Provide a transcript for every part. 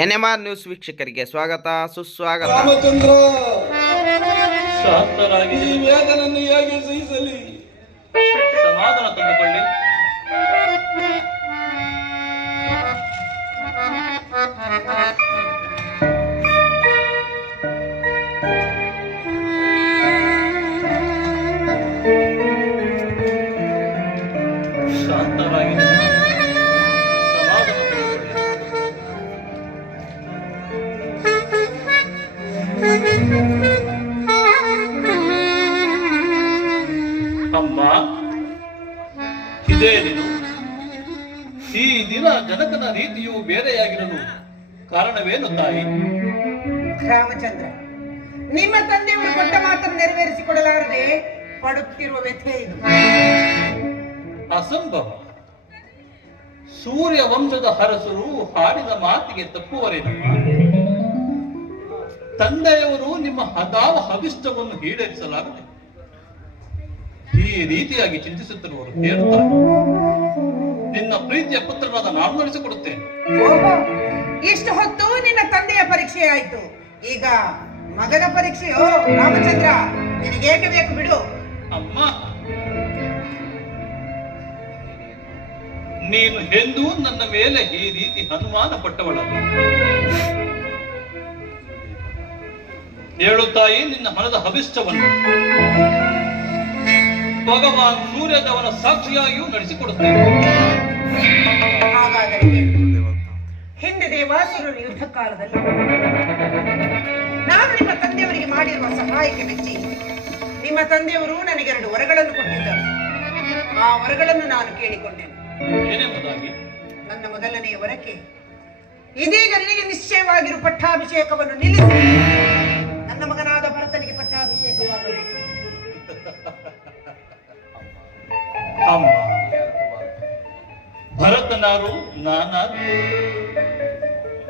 N M R news ವೀಕ್ಷಕರಿಗೆ ಸ್ವಾಗತ ಸುಸ್ವಾಗತ. ರಾಮಚಂದ್ರ ಶಾಂತರಾಗಿ ಈ ವೇದನನ್ನು ಹೇಗೆ ಸಹಿಸಲಿ? ಸಮಾಧಾನ ತಂದುಕೊಳ್ಳಿ. ನೀನು ಈ ದಿನ ಜನಕನ ರೀತಿಯು ಬೇರೆಯಾಗಿರಲು ಕಾರಣವೇನು ತಾಯಿ? ರಾಮಚಂದ್ರ ನಿಮ್ಮ ತಂದೆಯವರು ಕೊಟ್ಟ ಮಾತನ್ನು ನೆರವೇರಿಸಿಕೊಡಲಾರದೆ ಪಡುತ್ತಿರುವ ವ್ಯಥೆ ಇದು. ಅಸಂಭವ. ಸೂರ್ಯ ವಂಶದ ಹರಸರು ಹಾಡಿದ ಮಾತಿಗೆ ತಪ್ಪುವರೇನ ತಂದೆಯವರು ನಿಮ್ಮ ಹದಾವ ಹವಿಷ್ಟವನ್ನು ಈಡೇರಿಸಲಾಗದೆ ಈ ರೀತಿಯಾಗಿ ಚಿಂತಿಸುತ್ತಿರುವರು ಹೇಳುತ್ತಾರೆ ನಿನ್ನ ಪ್ರೀತಿಯ ಪುತ್ರನಾದ ನಾನು ನಡೆಸಿಕೊಡುತ್ತೇನೆ. ಓಹೋ ಇಷ್ಟು ಹೊತ್ತು ನಿನ್ನ ತಂದೆಯ ಪರೀಕ್ಷೆ ಆಯ್ತು ಈಗ ಮಗನ ಪರೀಕ್ಷೆಯೋ ರಾಮಚಂದ್ರ ನಿನಗೇಕೆ ಬೇಕು ಬಿಡು. ಅಮ್ಮ ನೀನು ಎಂದೂ ನನ್ನ ಮೇಲೆ ಈ ರೀತಿ ಅನುಮಾನ ಪಟ್ಟವಳಲ್ಲ. ಹೇಳು ತಾಯಿ ನಿನ್ನ ಮನದ ಅಭಿಷ್ಟವನ್ನು ಭಗವಾನ್ ಸೂರ್ಯದವನ ಸಾಕ್ಷಿಯಾಗಿಯೂ ನಡೆಸಿಕೊಡುತ್ತೇನೆ ಹಾಗಾದರೆ. ಹಿಂದೆ ದೇವಾಸುರ ಯುದ್ಧ ಕಾಲದಲ್ಲಿ ನಾನು ನಿಮ್ಮ ತಂದೆಯವರಿಗೆ ಮಾಡಿರುವ ಸಹಾಯಕ್ಕೆ ಮೆಚ್ಚಿ ನಿಮ್ಮ ತಂದೆಯವರು ನನಗೆ ಎರಡು ವರಗಳನ್ನು ಕೊಟ್ಟಿದ್ದರು. ಆ ವರಗಳನ್ನು ನಾನು ಕೇಳಿಕೊಂಡೆನು ಏನೆಂಬುದಾಗಿ? ನನ್ನ ಮೊದಲನೆಯ ವರಕ್ಕೆ ಇದೀಗ ನಿನಗೆ ನಿಶ್ಚಯವಾಗಿರುವ ಪಟ್ಟಾಭಿಷೇಕವನ್ನು ನಿಲ್ಲಿಸಿ. ಅಮ್ಮ. ಭರತನಾರು ನಾನಾರು.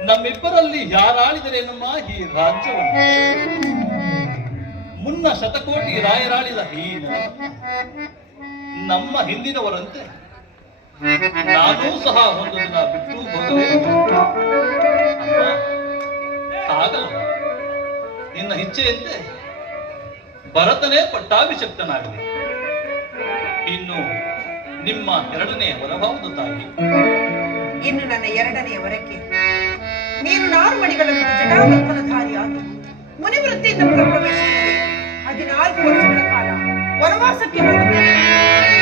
ನಮ್ಮಿಬ್ಬರಲ್ಲಿ ಯಾರಾಳಿದರೇನಮ್ಮ ಈ ರಾಜ್ಯವನ್ನು. ಮುನ್ನ ಶತಕೋಟಿ ರಾಯರಾಳಿದ ಈ ನಮ್ಮ ಹಿಂದಿನವರಂತೆ. ನಾನೂ ಸಹ ಒಂದು ದಿನ ಬಿಟ್ಟು ಆಗಲ್ಲ ನಿನ್ನ ಇಚ್ಛೆಯಂತೆ ಭರತನೇ ಪಟ್ಟಾಭಿಷಕ್ತನಾಗಲಿ ಇನ್ನು ನಿಮ್ಮ ಎರಡನೇ ವರಬಹುದು ತಾಯಿ. ಇನ್ನು ನನ್ನ ಎರಡನೆಯ ವರಕ್ಕೆ, ನೀನು ನಾರು ಮಣಿಗಳನ್ನು ಜಟಾವರ್ತನಧಾರಿಯಾಗಿ ಮುನಿವೃತ್ತಿಯಿಂದ ಪ್ರವೇಶಿಸಿ ಹದಿನಾಲ್ಕು ವರ್ಷಗಳ ಕಾಲ ವನವಾಸಕ್ಕೆ ಹೋಗಬೇಕು.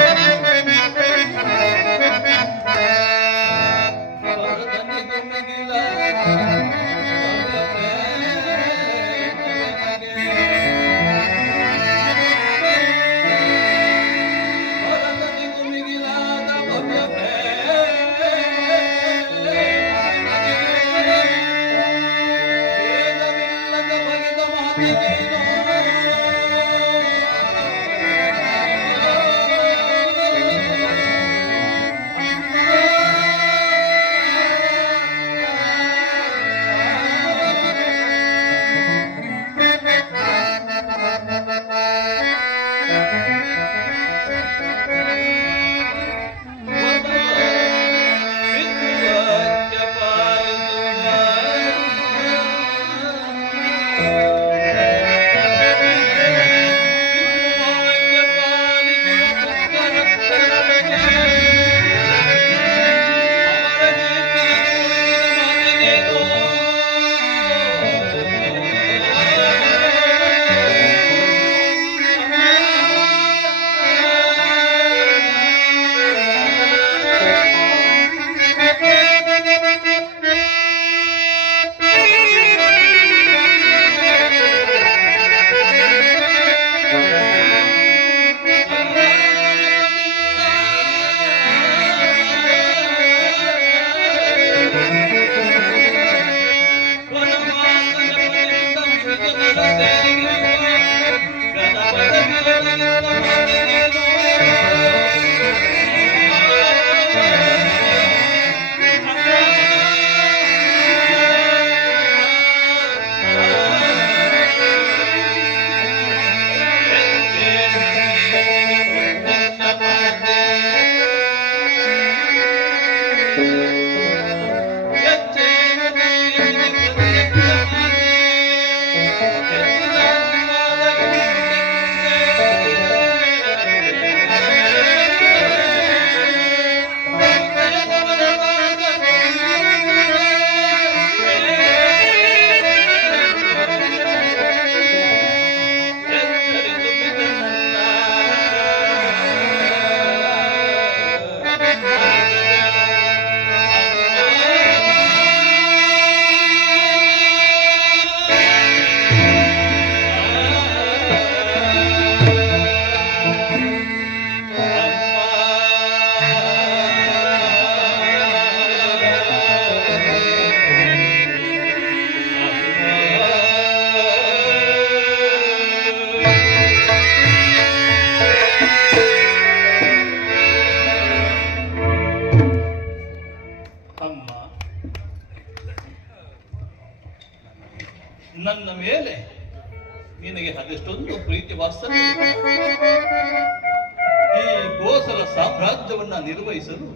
ಈ ಕೋಸಲ ಸಾಮ್ರಾಜ್ಯವನ್ನ ನಿರ್ವಹಿಸಲು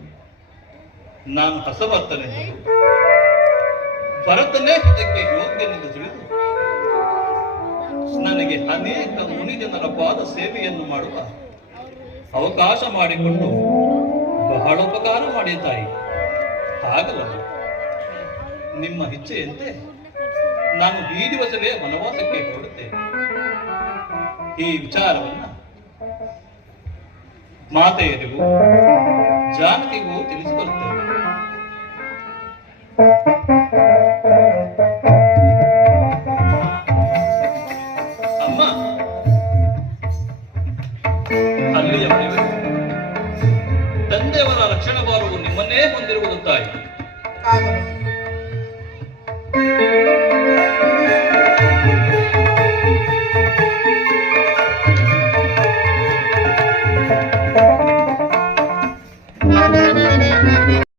ನಾನು ಅಸಮರ್ಥನೆಂದು ಭರತನೇ ಇದಕ್ಕೆ ಯೋಗ್ಯನೆಂದು ತಿಳಿದು ನನಗೆ ಅನೇಕ ಮುನಿಜನರ ಪಾದ ಸೇವೆಯನ್ನು ಮಾಡುವ ಅವಕಾಶ ಮಾಡಿಕೊಂಡು ಬಹಳ ಉಪಕಾರ ಮಾಡಿ ತಾಯಿ ಹಾಗಲ್ಲ, ನಿಮ್ಮ ಇಚ್ಛೆಯಂತೆ ನಾನು ಈ ದಿವಸವೇ ವನವಾಸಕ್ಕೆ ಹೊರಡುತ್ತೇನೆ. ಈ ವಿಚಾರವನ್ನ ಮಾತೆಯರಿಗೂ ಜಾನಕಿಗೂ ತಿಳಿಸಿ ಬರುತ್ತೇನೆ ಅಮ್ಮ ಅಲ್ಲಿಯವರೆಗೂ ತಂದೆಯವರ ರಕ್ಷಣಾ ಬಾಲವು ನಿಮ್ಮನ್ನೇ ಹೊಂದಿರುವುದು ತಾಯಿ.